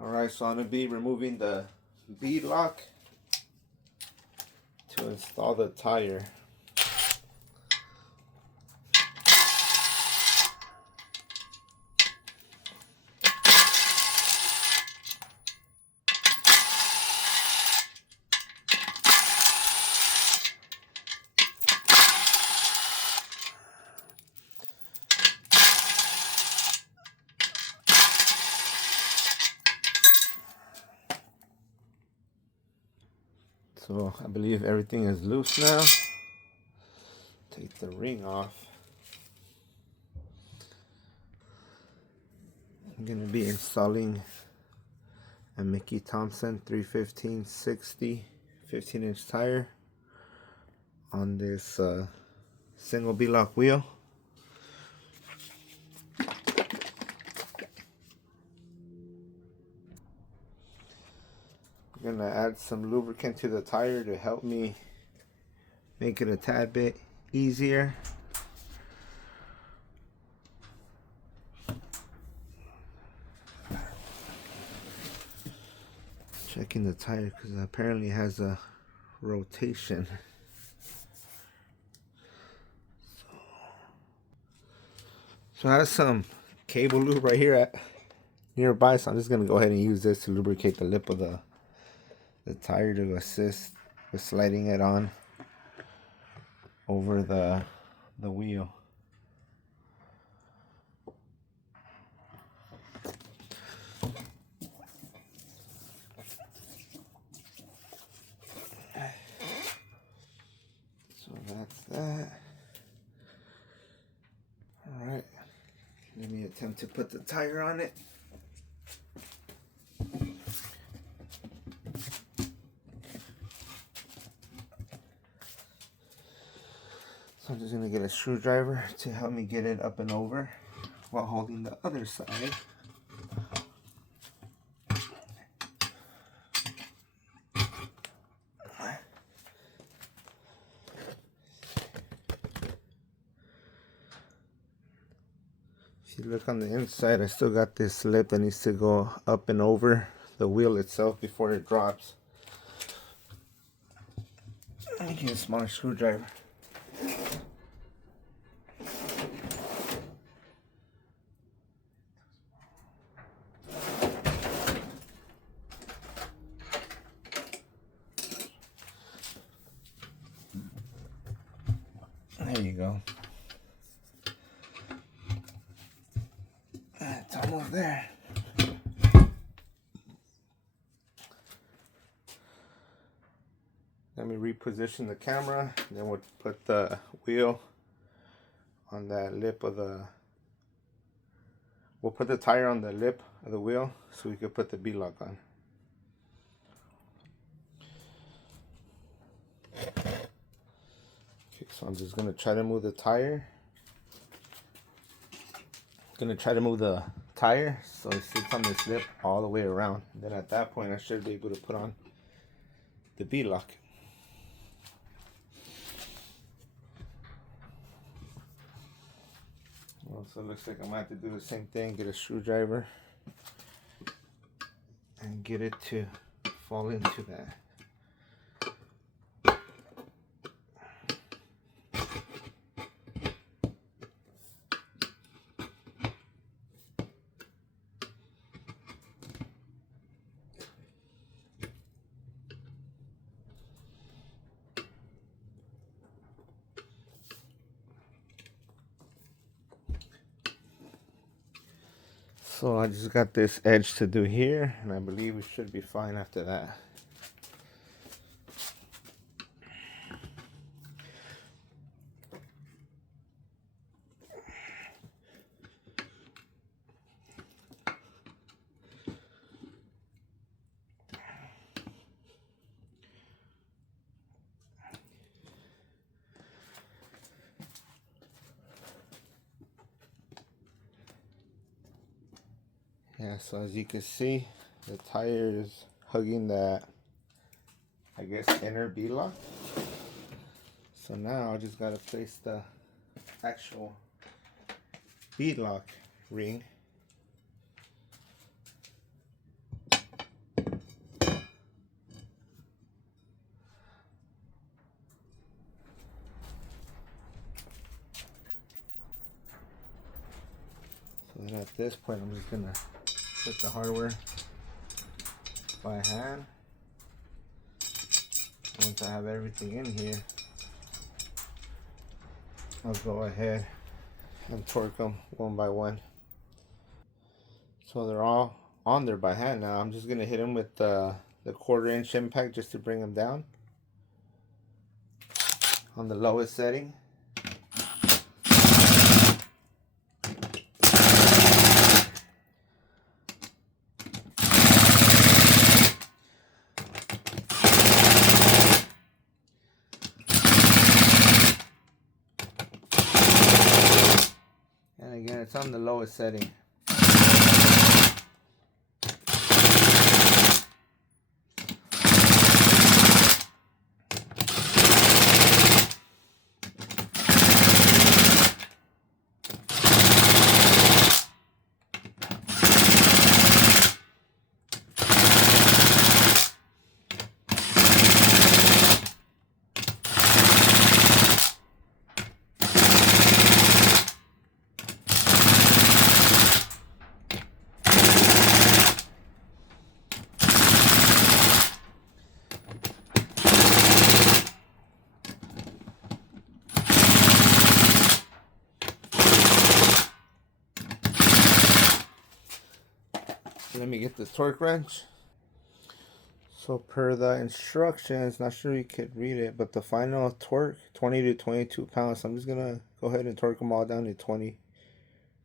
Alright, so I'm going to be removing the bead lock to install the tire. So I believe everything is loose now. Take the ring off. I'm going to be installing a Mickey Thompson 315/60 15-inch tire on this single bead-lock wheel. I'm going to add some lubricant to the tire to help me make it a tad bit easier. Checking the tire because it apparently has a rotation. So I have some cable lube right here nearby, so I'm just going to go ahead and use this to lubricate the lip of the tire to assist with sliding it on over the wheel. So that's that. Alright, let me attempt to put the tire on it. So I'm just going to get a screwdriver to help me get it up and over while holding the other side. If you look on the inside, I still got this lip that needs to go up and over the wheel itself before it drops. Let me get a smaller screwdriver. There you go. It's almost there. Let me reposition the camera, then we'll put the wheel on that lip of the... We'll put the tire on the lip of the wheel so we can put the bead lock on. Okay, so I'm just going to try to move the tire. Going to try to move the tire so it sits on this lip all the way around. Then at that point I should be able to put on the bead lock. Well, so it looks like I'm going to have to do the same thing, get a screwdriver and get it to fall into that. So I just got this edge to do here, and I believe we should be fine after that. Yeah, so as you can see, the tire is hugging that, I guess, inner bead lock. So now I just gotta place the actual bead lock ring. this point, I'm just gonna put the hardware by hand. Once I have everything in here, I'll go ahead and torque them one by one. So they're all on there by hand now. I'm just gonna hit them with the 1/4-inch impact just to bring them down on the lowest setting. And again, it's on the lowest setting. Let me get the torque wrench. So per the instructions, not sure you could read it, but the final torque 20 to 22 pounds. So I'm just gonna go ahead and torque them all down to 20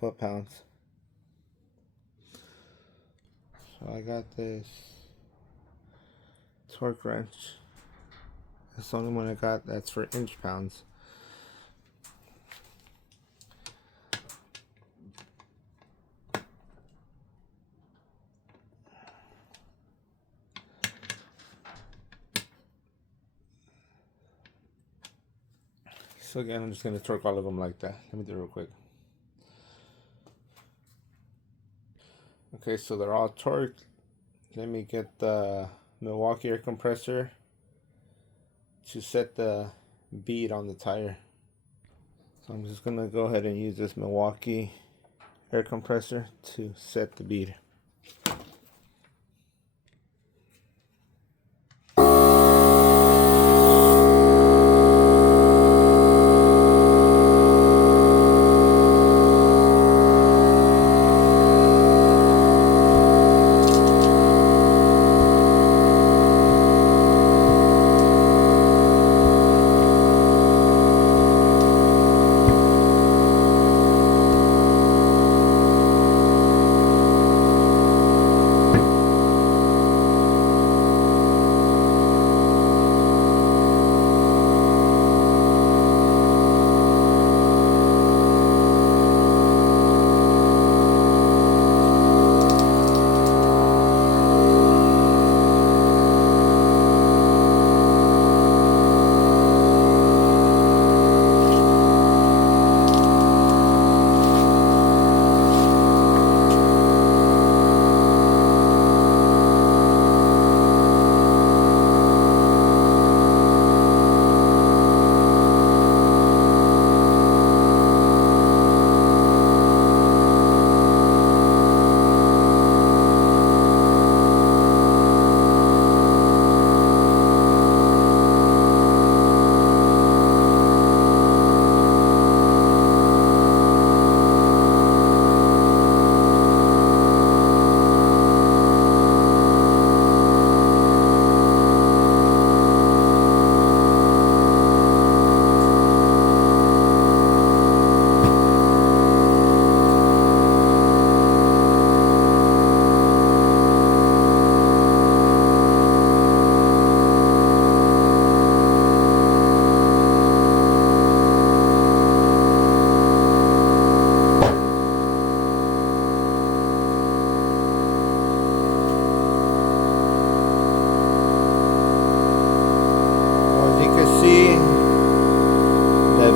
foot-pounds. So I got this torque wrench. That's the only one I got that's for inch pounds. So again, I'm just going to torque all of them like that. Let me do it real quick. Okay, so they're all torqued. Let me get the Milwaukee air compressor to set the bead on the tire. So I'm just going to go ahead and use this Milwaukee air compressor to set the bead.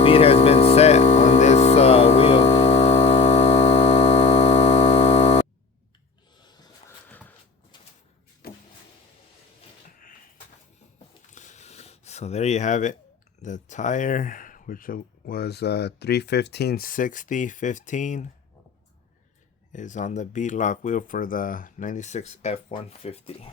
bead has been set on this wheel. So there you have it. The tire, which was 315/60/15, is on the bead lock wheel for the 96 F150.